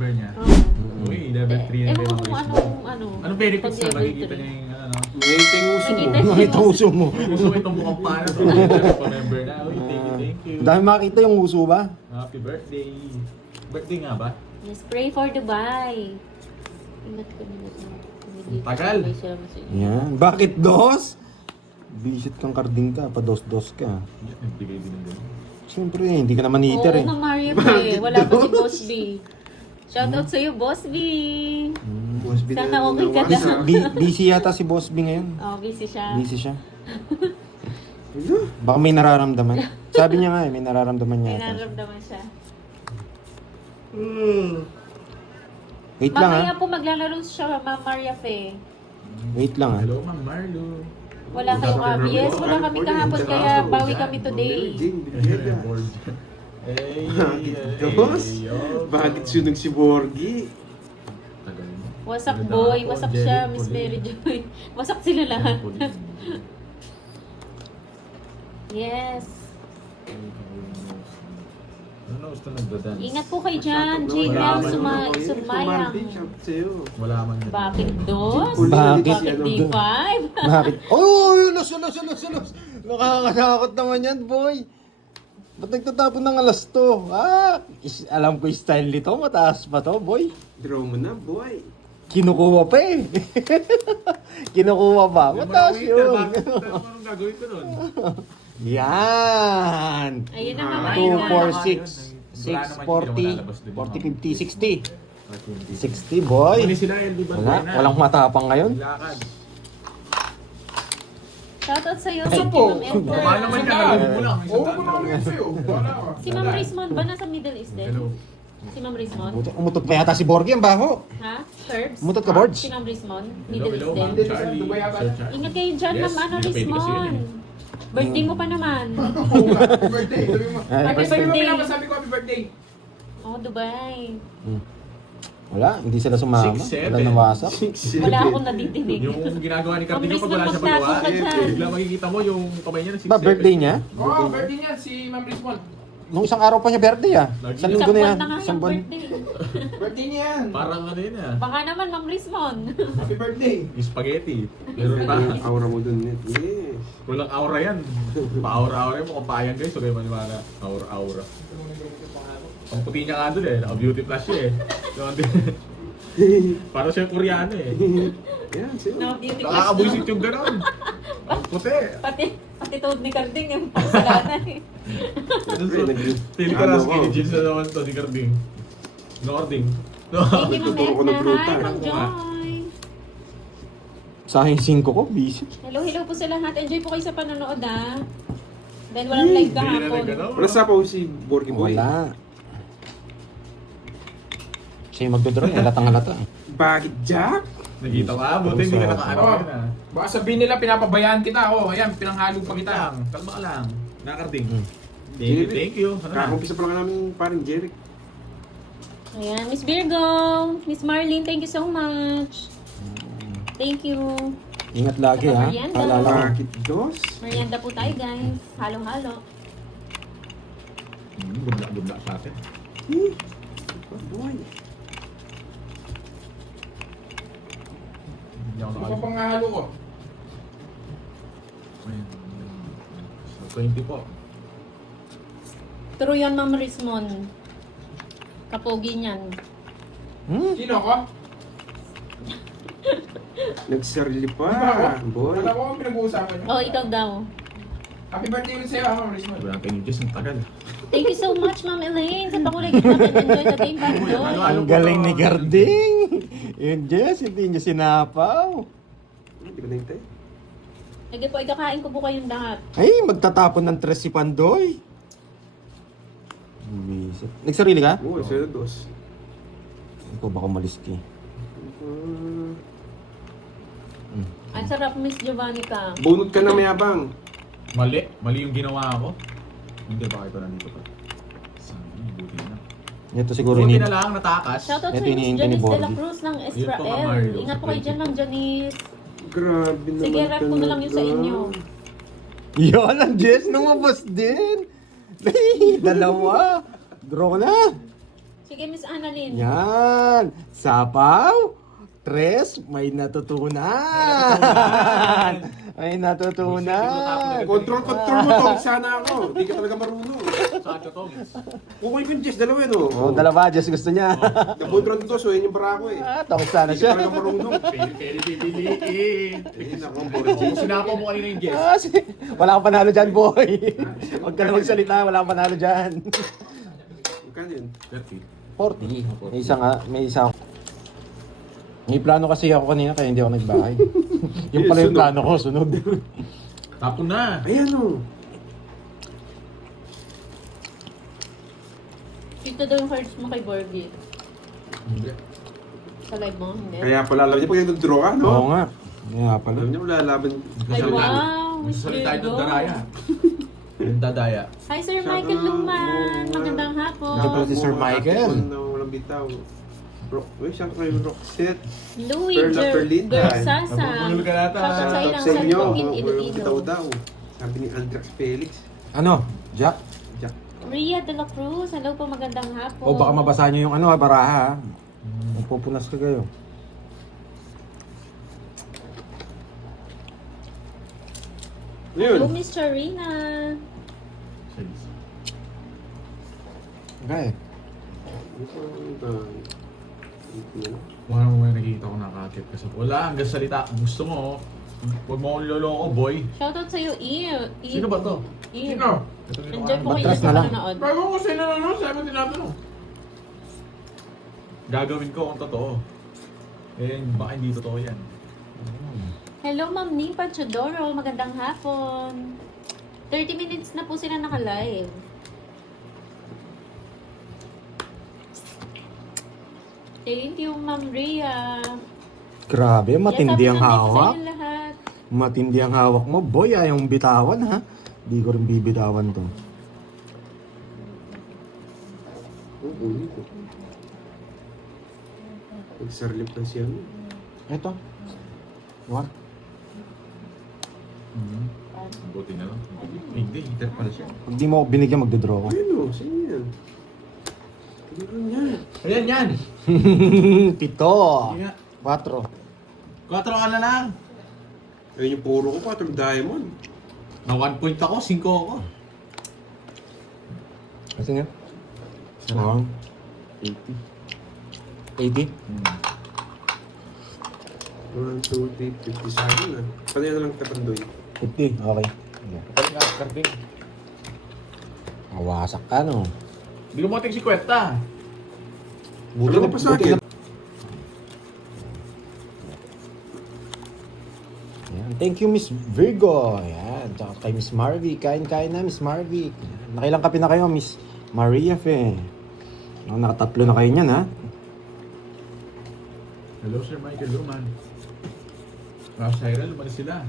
member niya. Uy, level 3 na Ewan kayo ko kung ano. Anong benefits na pag level makikita three. niya yung ano? Nakita yung uso mo. Nakita Nakita yung uso mo. Gusto ko itong mukhang paano to. Pa-member na. Uy, thank you. Dami makita yung uso ba? Happy birthday. Birthday nga ba? Yes, pray for Dubai. Ingat ko nila. Tagal. Yan. Bakit dos? Visit kang karding ka, pa-dos-dos ka. Nagbigay din ng gano'n. Siyempre, hindi ka naman eater eh. Oo, Ma'am Mario pa eh. Wala pa si Boss B. Shoutout sa'yo, Boss B. Boss B Sana na okay ka nawakas, na. ah. Busy yata si Boss B ngayon. Oh, busy siya. Busy siya. Baka may nararamdaman. Sabi niya nga eh, may nararamdaman May niya. nararamdaman siya. Wait lang Mamaya ha. po maglalaro siya, Ma'am Maria Fe. Wait lang ha. Hello, Ma'am Marlo. Wala kayong kami. Yes, wala kami kahapon, kaya bawi kami today. Board. Hey, Dos? Bakit sunog si Borgie? Tagal mo. Wasak boy, wasak siya, Miss Mary Joy. Wasak sila lahat. Yes. Ano gusto nagdadance? Ingat po kayo dyan, Jade Mel Sumayang. Shout sa'yo. Wala man yan. Bakit dos? Bakit? Bakit D5? Bakit? Oh, los. Nakakatakot naman yan, boy. Ba't nagtatapon ng alas to? Alam ko yung style nito, mataas pa to, boy. Draw mo na, boy. Kinukuha pa eh. Kinukuha pa. Mataas yun. Anong gagawin ko nun? Yan. Ayun na mga 2, ayun. 4, 6, 6, 40, 40, 50, 60. 60, boy. Muni sila, LB ba? Walang matapang ngayon. Lakad. Shoutout sa'yo, Asa thank you, po? Ma'am Ember. Kumahal naman ka, nalagay mo lang. Oo, kumakain sa'yo. Wala ka. Si Ma'am Rismond ba nasa Middle East din? Hello. Si Ma'am Rismond? Umutot pa yata si Borgie, ang baho. Ha? Herbs? Umutot ka, Borge. Si Ma'am Rismond? Hello, Middle hello, East Ma'am din? Charlie. Dubai ata. Sir Charlie. Ingat kayo dyan, Yes, Ma'am hindi na pwede kasi yun Rismond. Birthday mo pa naman. Happy birthday. Sabi mo. Ay, Happy birthday. birthday. Pinapasabi ko happy birthday. Oh, Dubai. Wala, hindi sila sumama. 6, 7. Wala nawasak. Wala akong nadidinig. Yung ginagawa ni Cardino Ma'am pag wala siya Rismond, pagawa, magtago ka dyan. bigla makikita mo yung kamay niya na 6. Ba, birthday niya? Oo, birthday niya si Ma'am Rismond. Nung isang araw pa niya birthday ah. Lagi Isang na. linggo na yan. na nga Isang yung buwan. birthday. Birthday niya yan. Parang ano yun ah. Baka naman, Ma'am Rismond. Happy birthday. Yung spaghetti. Meron pa. Aura mo dun, net. Yes. Kulang aura yan. Pa-aura-aura yung mga payan guys. So kayo maniwala. Aura-aura. Ang puti niya nga doon eh. Naka-beauty plus siya eh. Parang siya Koreano eh. Yan, sa'yo. No, beauty plus. Nakakabuisit yung gano'n. Ang puti. Pati tuhod ni Carding yung pasalatan eh. Feel ka na skinny jeans na naman to ni Carding. Nording. Thank you, Ma'am Tuturo ko na Edna. brutal. Hi, Ma'am Joy. Sa akin 5 ko, busy. Hello po sa lahat. Enjoy po kayo sa panonood ah. Dahil walang live kahapon. Wala sa pa si Borgie Boy. Wala. Siya yung magdodraw, halatang halata. Bakit, Jack? Nakita ka? Buti hindi ka nakaano Oh, yun ah. baka sabihin nila pinapabayaan kita. Oh, ayan, pinanghalog pa kita. Lang, kalma ka lang. Nakarding. Hmm. Thank you. Ano na? Kakakumpisa pa lang namin parang Jeric. Ayan, Miss Virgo, Miss Marlene, thank you so much. Thank you. Ingat lagi ha. Merienda. Alala ko. Bakit, Dos? Merienda po tayo guys. Halo-halo. Bubla sa atin. Boy. Hindi ako Ano pa nakalimutan. pang halo ko? So, 20 po. True yan, Ma'am Rismond. Kapogi niyan. Sino ko? Nagsarili pa, boy. Wala ko ang pinag-uusapan niyo. Oh, ikaw daw. Happy birthday ulit sa'yo, Ma'am Rismond. Wala tayong Diyos, ang tagal. Thank you so much, Ma'am Elaine. Sa pakulay kita enjoy the game, Bando. Ang galing ni Garding. Yun, Jess, hindi niya sinapaw. Hindi ko nahintay. Sige po, ikakain ko po kayong lahat. Ay, magtatapon ng tres si Pandoy. Bumisit. Nagsarili ka? Oo, sa'yo, Dos. Ikaw baka maliski. Ang sarap, Miss Giovannica. Bunot ka na mayabang. Mali. Mali yung ginawa ko. Hindi ba kayo pa nandito pa? Sana, buti na. Ito siguro Buti ni... na lang, natakas. Shoutout Ito sa Miss iniintay ni Janice de la Borgie. Cruz ng Yun po, Ma'am Israel. Mario. Ingat po kayo dyan, Ma'am Janice. Grabe naman. Sige, rep ko na lang yun sa inyo. Yan, ang Jess, lumabas din. Ay, dalawa. Draw na. Sige, Miss Annalyn. Yan. Sapaw. Tres, may natutunan. May natutunan. Control mo, Tong. Sana ako. Hindi ka talaga marunong. Saan ka, Tongits? Kukunin ko yung Jess, dalawa no? Oh, dalawa, just gusto niya. Nabutron to, so yun yung barako eh. Ah, takot sana Hindi ka siya. talaga marunong. Pwede pipiliin. Ayun ako, Borges. Sinapo mo kanina yung Jess. Ah, wala kang panalo dyan, boy. Huwag ka na magsalita, wala kang panalo dyan. Magkano yun? 30. 40. May isa. May plano kasi ako kanina kaya hindi ako nagbahay. Yung pala yung Sunog. plano ko, sunog. Tapon na. Ayan o. Ito daw yung cards mo kay Borgie. Hindi. Sa live mo, hindi? Kaya pala alam niya pag nag-draw ka, no? Oo nga. Kaya pala. Alam niya wala laban. Ay, wow! Miss Salita Virgo. yung daraya. Yung dadaya. Hi, Sir Michael Luman. Magandang hapon. Ito pala si Sir Michael. Na walang bitaw. Uy, siyempre kayo Roxette. Louis Perla Perlinda. Gersasa. Nabubulol ka nata. Shoutout sa Shout out ilang sa inyo. Salpogin, Walang Iloilo. bitaw daw. Sabi ni Andrax Felix. Ano? Jack? Jack. Ria de la Cruz. Hello po, magandang hapon. O baka mabasahan nyo yung ano, baraha. Magpupunas ka kayo. Ano yun? Hello, Miss Charina. Okay. Wala mo may nakikita ko nakakit ka sa... Wala, hanggang salita. Gusto mo, huwag mo akong loloko, boy. Shoutout sa'yo, Eve. Sino ba to? Eve. Sino? Ito Enjoy po kayo Matras sa na lang. panonood. Bago ko sino nanonood, sabi mo tinatanong. Gagawin ko kung totoo. Eh, baka hindi totoo yan. Hello, Ma'am Ning Panchodoro. Magandang hapon. 30 minutes na po sila naka-live. Thank you, Ma'am Rhea. Grabe, matindi Yes, ang happy Sunday po sa hawak. inyo lahat. Matindi ang hawak mo. Boy, ayaw mong bitawan ha. Hindi ko rin bibitawan to. Oo, ito. Nagsarlip na siya. Ito. What? Buti na lang. Hindi, hitter pala siya. Pag di mo ako binigyan, magdodraw ko. Ayun o, saan yan? Tignan niya. Ayan yan! Pito. Sige nga. 4. 4 ka na lang. Ayun yung puro ko pa, itong diamond. Na 1 point ako, 5 ako. Kasi nga. Wow. 80. 1, 2, 3, 50 sa akin ah. Panay na lang tapandoy. 50. Okay. Yeah. Kapag nga, Carving. Mawasak ka no. Hindi ko mating si Kweta. Buti Wala pa sa akin. Ayan. Thank you, Miss Virgo. Ayan. Tsaka kay Miss Marvy. Kain-kain na, Miss Marvy. Nakailang kape na kayo, Miss Maria Fe. Oh, nakatatlo na kayo niyan, ha? Hello, Sir Michael Luman. Cyril, umalis sila.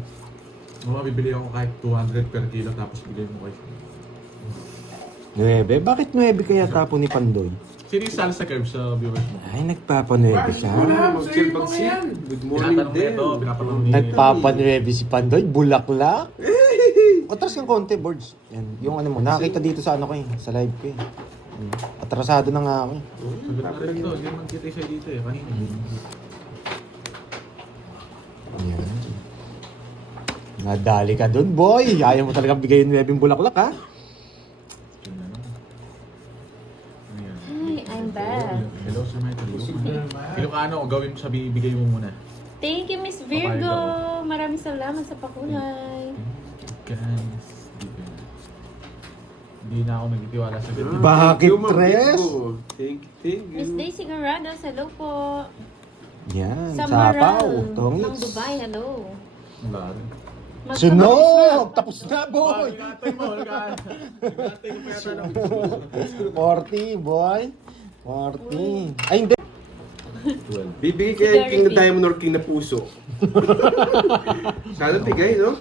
Mama, bibili ako kahit 200 per kilo tapos bigay mo kayo. 9. Bakit 9 kaya tapo ni Pandoy? Sino yung salsa curve sa viewers mo? Ay, nagpapa-9 siya. Magsilbagsil. Good morning Tinatanong din. nito, pinapanong ni... Nagpapa-9 si Pandoy. Bulaklak. Atras kang konti, boards. Yan. Yung ano mo, nakakita dito sa ano ko eh. Sa live ko eh. Atrasado na nga ako eh. Sagot na rin to, hindi naman kita siya dito eh, kanina. Ayan. Nadali ka dun, boy. Ayaw mo talagang bigayin 9 bulaklak, ha? Yun na lang. Ayan. Hi, I'm back. Hello, Sir Michael Luman. Ilocano, gawin mo sa bibigay mo muna. Thank you, Miss Virgo. Maraming salamat sa pakulay. Guys, hindi na ako nagtitiwala sa ganito. Bakit, Thank you, Ma'am Tres? Virgo. Thank Miss you. Daisy Garados, hello po. Yan, Sa sapaw. Maral, ng Tongits. Dubai, hello. Wala rin. Sunog! Tapos na, boy! Nagantay mo, nagantay mo pa yata ng 40, boy. 40. Ay, hindi. 12. Bibigay kaya yung King na Diamond or King na Puso. Sana tigay, no?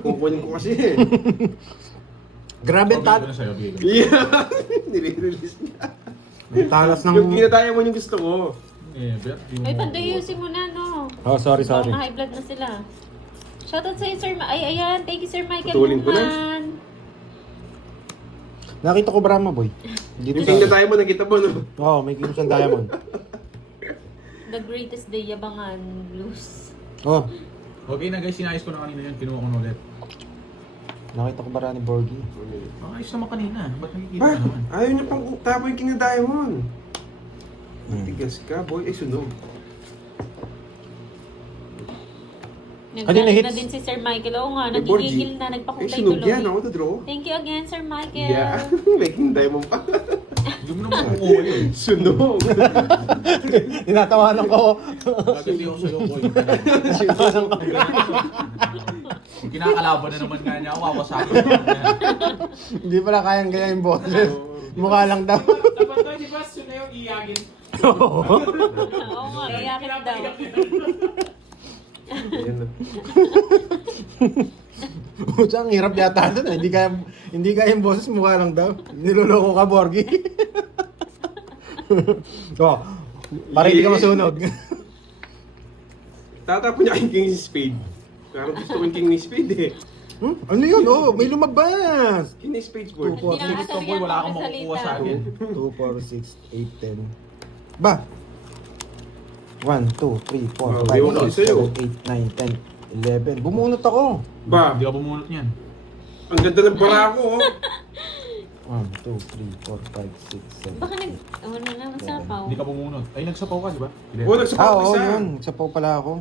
Kukunin ko kasi eh. Grabe, Bigay ko na sa'yo, bigay ko na. Yeah. Nire-release niya. talas ng... Yung King na Diamond yung gusto ko. Eh, bet, di mo- Ay, pandayusin mo na, no? Oh, sorry, Baka sorry. high blood na sila. Shoutout sa'yo, Sir Ay, ayan. Thank you, Sir Michael Putulin ko na. Luman. Nakita ko Brahma, boy. Dito Yung king na tayo mo, nakita mo, no? Oo, may kinusan diamond. The greatest day, yabangan, blues. Oh, Okay na guys, sinayos ko na kanina yun. Kinuha ko na ulit. nakita ko Barani Borgi. Ayos naman kanina. Ba't nakikita Ba? ka naman? Ayaw niya pang tapo yung king na diamond. Tigas ka, boy. Ay, sunog. Kanina Naggalit hits. na din si Sir Michael. Oo nga, Eh, Borgie. nagigigil na, Ay, nagpakulay sunog tuloy. yan. Ako to draw. Thank you again, Sir Michael. Yeah. May king diamond pa. Hindi mo naman kukuha yun. Sunog. Tinatawanan ko. Kasi ako sa'yo, boy. Kung kinakalaban na naman nga niya, wawasakin na niya. Hindi pala kayang gaya yung boses. Mukha lang daw. Dapat daw, di ba, yun na yung iyagin. Oo nga, iyakin daw. Ayan na. Pucha, ang hirap yata doon. Hindi kaya yung boses, mukha lang daw. Niloloko ka, Borgi. Oh, para hindi ka masunog. Tatapon niya yung king ni spade. Parang gusto ko yung king ni spade eh. Ano yun? Oh, may lumabas. King ni spades, boy. Two, four, Hindi na Gusto boy, wala akong makukuha sa akin. 2, 4, 6, 8, 10. Ba? 1, 2, 3, 4, Oh, 5, yun ako 6, sa'yo. 7, 8, 9, 10, 11. Bumunot ako. Ba? Hindi ka bumunot niyan. Ang ganda ng bara ko, oh. 1, 2, 3, 4, 5, 6, 7. Baka ano na, magsapaw. Hindi ka bumunot. Ay, nagsapaw ka, di ba? Hindi. Oh, nagsapaw Ah, ko oo, isa. yun. Sapaw pala ako.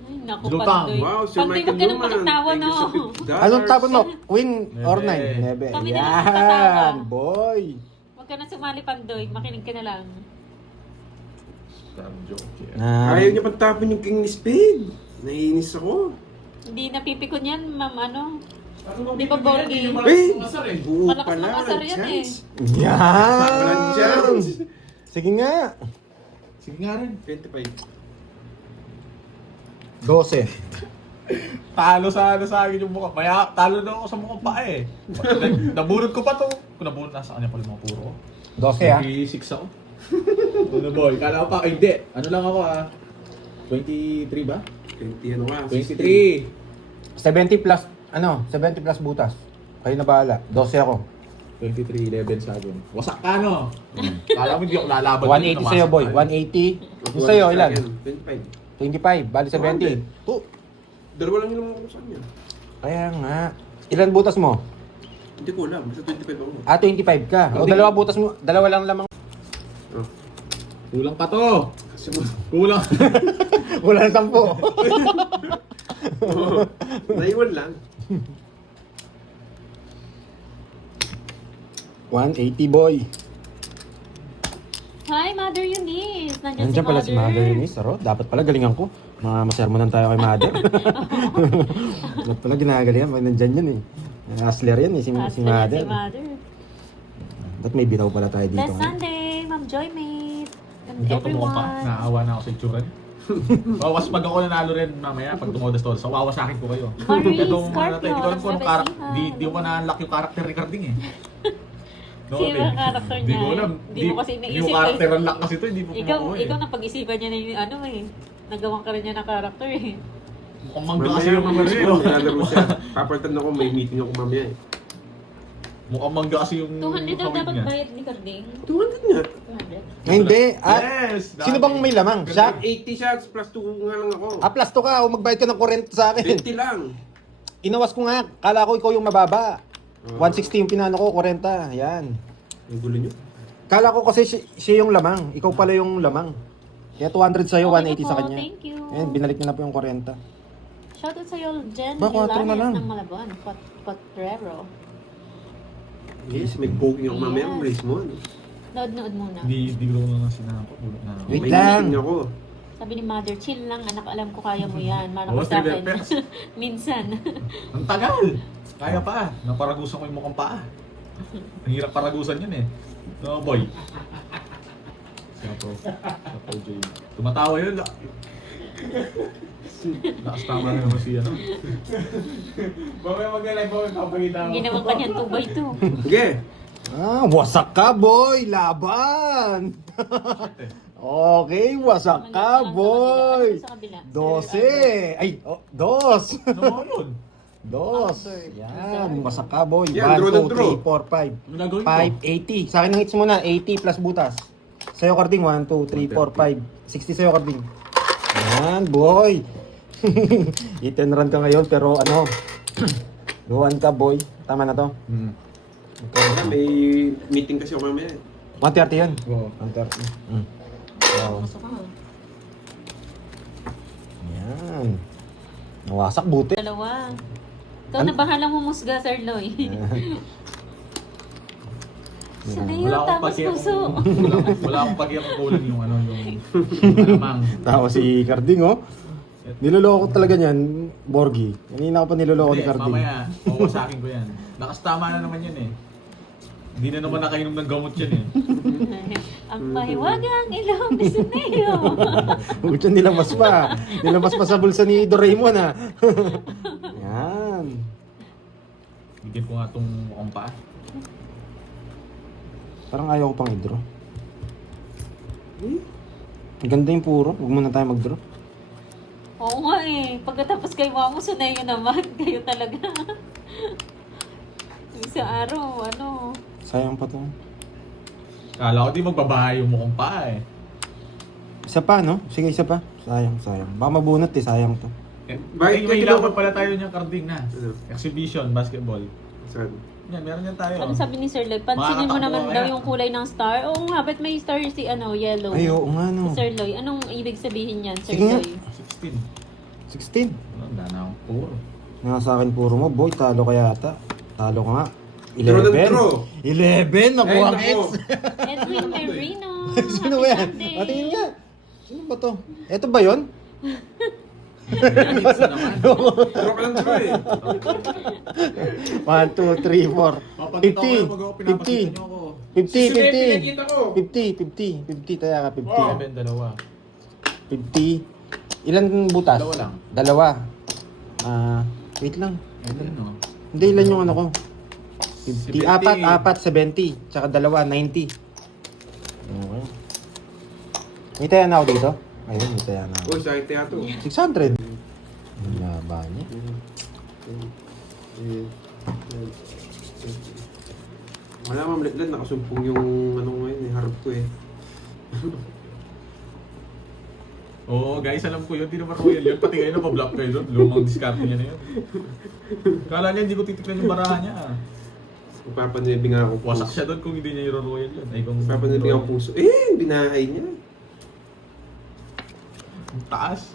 Ay, naku, Lutang. Pandoy. Wow, Sir Pandoy, Michael huwag ka nang Newman. makatawa, Thank you no? sa $50. Anong tapon mo? Queen or Nebe. 9? Nebe. Kami na lang magtatawa. Yan, boy. Huwag ka na sumali, Pandoy. Makinig ka na lang. Damn joke. Yeah. Ayaw niya pang tapon yung king ni spade. Naiinis ako. Hindi napipikon yan, ma'am, ano? Ano Di ba, Borgie? Eh! Masar eh. Buo Malakas pala. makasar Walang yan eh. chance. Yan. Walang chance. Sige nga. Sige nga rin. 25. 12. Talo sa akin yung mukha. Maya, talo na ako sa mukha pa eh. Nabunot ko pa to. Kung nabunot, nasa kanya pala yung mga puro. 12 ah. 26 ako. Ano boy? Kala ko pa, ay, hindi. Ano lang ako 23 ba? 20 ano ka? 23. 70 plus, 70 plus butas. Kayo na bahala. 12 ako. 23, 11 sa akin. Wasak ka no? Kala mo hindi ako lalaban. 180 sa'yo, boy. 180. Yung sa'yo, ilan? 25. 25. Bali 70. Dalawa lang yung naman ako sa kanya. Kaya nga. Ilan butas mo? Hindi ko alam. Basta 25 ako. Ah, 25 ka. O, Hindi. dalawa butas mo. Dalawa lang lamang. Oh. Kulang pa to. Kasi mo. Kulang. Wala na 10. Naiwan lang. 180, boy. Hi, Mother Eunice! Nandiyan pala si Mother Eunice. Aro, dapat pala galingan ko. Mga masermonan tayo kay Mother. Dapat pala ginagalingan. Pag nandyan yun eh. Hustler yan eh, si Mother. Si Mother. Ba't may bitaw pala tayo dito? Last Sunday, Ma'am Joymate. And Hindi ako tumuha pa. everyone. Naawa na ako sa itsura niya. Bawas pag ako nanalo rin mamaya pag tumodas-todas. So, wawasakin ko kayo. Marie Itong Scorpio, hindi ko alam kung anong Nagsiabasihan. di ko na-unlock yung character recording eh. Sino ang character Hindi niya? ko alam. Hindi mo kasi Yung naisip character eh. unlock kasi ito, hindi mo Ikaw, kumukuha ikaw eh. napag-isipan niya na yung ano eh. Nagawang ka rin niya ng character eh. Mukhang mangga kasi Mamaya yung mga rin. Lalaro siya. Papalitan ako. May meeting ako mamaya eh. Mukhang mangga kasi yung 200 daw hawig dapat niya. bayad ni Carding. 200 nga. 200. Ay, hindi. Ah, Yes! sino bang may lamang? Siya? 80 shots plus 2 nga lang ako. Ah, plus to ka. O magbayad ka ng 40 sa akin. 20 lang. Inawas ko nga. Kala ko ikaw yung mababa. 160 yung pinano ko, 40. Yan. Ang gulo nyo. Kala ko kasi siya yung lamang. Ikaw pala yung lamang. Kaya 200 sa'yo, Okay 180 po, sa kanya. thank you. Ayan, binalik niya na po yung 40. Shoutout sa'yo, Jen Ba, 4 na lang. Ilanes ng Malabon. Potrero. Yes, may bogey ako mamaya. Yes. Race mo. Nood-nood muna. Hindi ko na sinako. Bulok na ako. Wait May lang. meeting ako. Sabi ni Mother, chill lang anak, alam ko kaya mo yan. Mara Oo, ko sa akin. Peps. Minsan. Ang tagal! Kaya pa. Naparagusan ko yung mukhang paa. Ang hirap paragusan yun eh. No, boy. Sapo, Jay. Tumatawa yun. Lakas tama na naman siya. Bawal mag-live, bawal papagita mo. Ginawa ka niyan 2x2. Sige. Ah, wasak ka, boy! Laban! Okay, wasak ka, boy! Sa kabila. 12! Ay, 2! Ano mo yun? Dos. Albert. Yan, wasak ka boy. Yan, 1, draw na 2, draw. 3, 4, 5. Ano gagawin ko? 5, 80. Sa akin ng hits muna, 80 plus butas. Sa'yo, Carding, 1, 2, 3, 4, 5. 60 sa'yo, Carding. Yan, boy. I-10 run ka ngayon, pero ano, go 1 ka, boy. Tama na to. Hmm. May meeting kasi ako mamaya. 130 yan. Oo. 130. Wow. Masok ka. Yan. Nawasak buti. Dalawa. Ikaw na bahalang humusga, Sir Loy. Sinayo, Wala akong tapos pagi puso. wala akong pagi akong kulang yung ano yung alamang. Tawa si Carding, oh. Niloloko ko talaga niyan, Borgie. Kanina ko pa niloloko ni Hindi, Carding. mamaya, mawasakin ko yan. Nakastama na naman yan eh. Hindi na naman nakainom ng gamot yan eh. Ang pahiwagang ilong ni Sinayo. Huwag siya nilabas pa. Nilabas pa sa bulsa ni Doraemon, ha. Yan. Bigyan ko nga itong mukhang paa. Parang ayaw ko pang i-draw. Ang ganda yung puro. Huwag muna tayo mag-draw. Oo nga eh. Pagkatapos kay Mamo, Sinayo naman. Kayo talaga. Isang araw, ano. Sayang pa to. Kala ko di magbabahay yung mukhang paa eh. Isa pa, no? Sige, isa pa. Sayang, sayang. Baka mabunot eh. Sayang to. Bakit May kailangan- laban pala tayo niyang Carding na. Ano? Exhibition, basketball. Saan? Yan, meron yan tayo. Ano sabi ni Sir Loy? Pansinin mo Makakatakbo naman kaya. daw yung kulay ng star. Oo nga, ba't may star si ano, yellow? Ay, oo nga, no. Si Sir Loy. Anong ibig sabihin yan, Sir Sige nga. Loy? 16. 16. Wala na akong puro. Nga sa akin puro mo, boy. Talo ka yata. Talo ka nga. Draw ng 11. draw. 11. Nakuha ang Ay, X. nako. Edwin Merino. Sino ba yan? Patingin nga. Sino ba to? Ito ba yun? Hits na naman. Draw ka lang draw eh. 1, 2, 3, 4. Papakita ko pag ako 50. pinapakita niyo ako. 60 50. pinakita ko. 50. 50. Taya ka, 50. 7, dalawa. 50. Ilan butas? Dalawa lang. Dalawa. Wait lang. Ayun no. Hindi, ilan yung ano ko? 50. 70. Apat, 70. Tsaka dalawa, 90. Okay. May taya na ako dito? Ayun, may taya na ako. Uy, sa akin teatro. 600. Ang laba niya. Wala ma'am, letlan, nakasumpong yung ano ngayon eh, harap ko eh. Oo, guys, alam ko yun. Di naman royal yun. Pati ngayon na-block kayo doon. Lumang discarte niya na yun. Kala niya hindi ko titiklan yung barahan niya. Magpapanibing nga ako puso. Wasak siya doon kung hindi niya yung royal yun. Ay, kung Magpapanibing ako puso. Eh, binahay niya. Ang taas.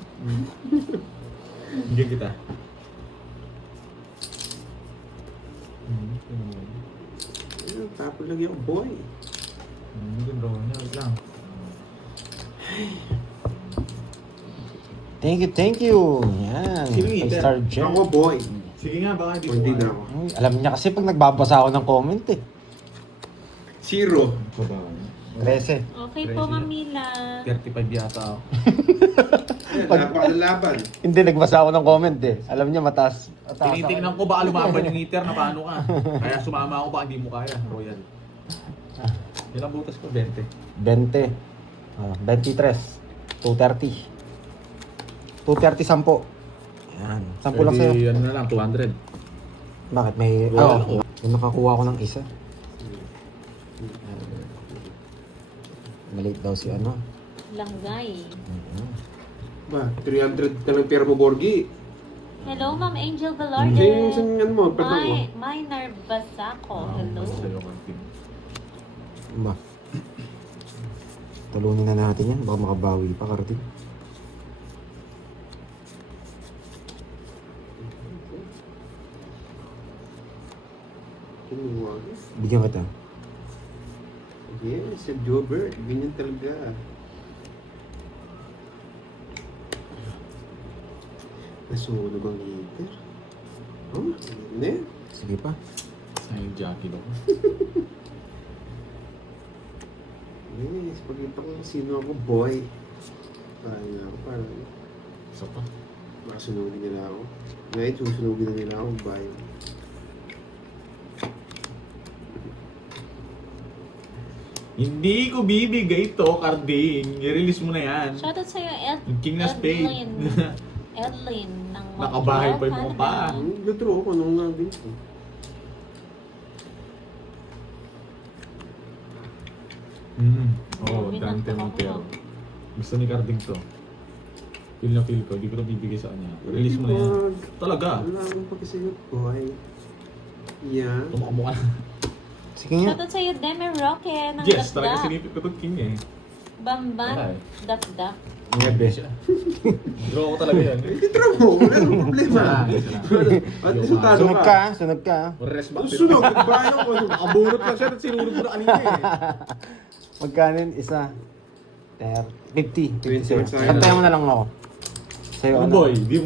Hindi kita. Ayun, tapos lagi ako, boy. Hindi yung royal niya. Wait lang. Thank you. Yan. Sino yung 5-star gem. Ako, boy. Sige nga, baka hindi O, hindi na ako. Ay, alam niya kasi pag nagbabasa ako ng comment eh. 0. 13. Okay po, Mamila. 35 yata ako. Ayan, napakalaban. Hindi, nagbasa ako ng comment eh. Alam niya mataas. Tinitingnan ko baka lumaban yung heater na paano ka. Kaya sumama ako baka hindi mo kaya. Royal. Ilang butas ko? 20. 20. 23. 230. 230 10. Yan. 10 lang sa'yo. Ano na lang, 200. Bakit may... Wala Oo. Yung nakakuha ko ng isa. Maliit daw si ano. Langgay. Ba, 300 ka ng pera mo, Borgie. Hello, Ma'am Angel Sa'yo yung Velarde. ano mo, perdón mo. Minor Basako. Hello. Sa'yo, Martin. Ba? Talunin na natin yan. Baka makabawi pa, Kartin. Kinuha. Bigyan kita. Yes, Sir Jobert. Ganyan talaga. Nasunog ang heater. Oh, ano yan? Sige pa. Sayang Jackie daw. Yes, pagkita ko sino ako, boy. Parang Isa pa. makasunugin nila ako. Ngayon, susunugin na nila ako, bye. Hindi ko bibigay to, Carding. I-release mo na yan. Shoutout sa'yo, Yung King na Spade. Edwin. Edlin ng Nakabahay pa yung mga Canada. paa. Nag-draw ako nung nandun ko. Oo, Grabe, Dante nantok ako. Montero. Gusto ni Carding to. Feel na feel ko, di ko na bibigay sa kanya. Release mo na yan. Wag. Talaga. Wala akong pagkasayot ko ay... Yan. Tumakbo ka na. Sige nga. Shoutout sa'yo, Demi Rocket ng Yes, talaga Dakdak. sinipit ko to king eh. Wala Bamban, eh. Dakdak. Ngebe siya. Draw ko talaga yan. Titra mo, wala akong problema. At least talo Sunog ka. ka, sunog ka. Rest back. Sunog, bayo ko. Nakabunot lang siya at sinunod ko na kanina eh. Magkano yun? Isa. 50. 50 20 sa'yo. sa'yo. Antayan mo na lang ako. Sa'yo Ano ano? boy, di mo